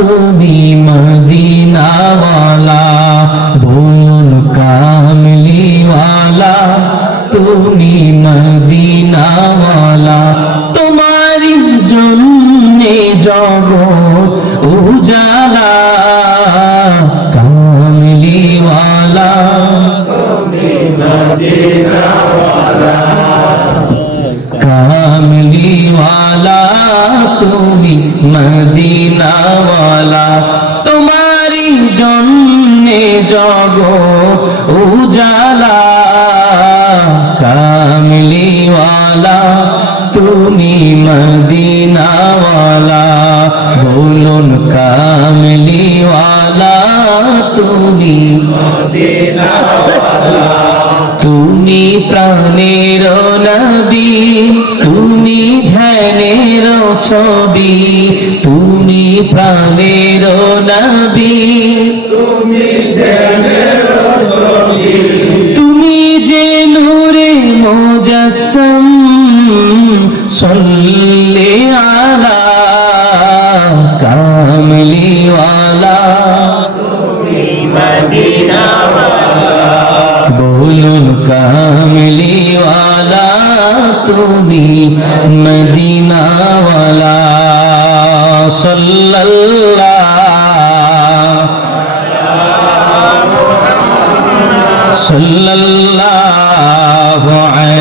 তুমি মদিনাওয়ালা বলুন কামলিওয়ালা। তুমি মদিনাওয়ালা তোমারি জন্যে জগৎ উজালা। কামলিওয়ালা। কামলিওয়ালা তুমি মদিনাওয়ালা তোমারি জন্যে জগ উজালা। কামলিওয়ালা তুমি মদিনাওয়ালা বলুন কামলিওয়ালা তুমি তুমি প্রাণের নবী। ধ্যানের ছবি তুমি প্রাণের নবী। তুমি যে নূরে মোজাসম সল্লে আলা কামলিওয়ালা। বলুন কমলিওয়ালা তুমি মদিনাওয়ালা সাল্লাল্লাহ সাল্লাল্লাহু আলাইহি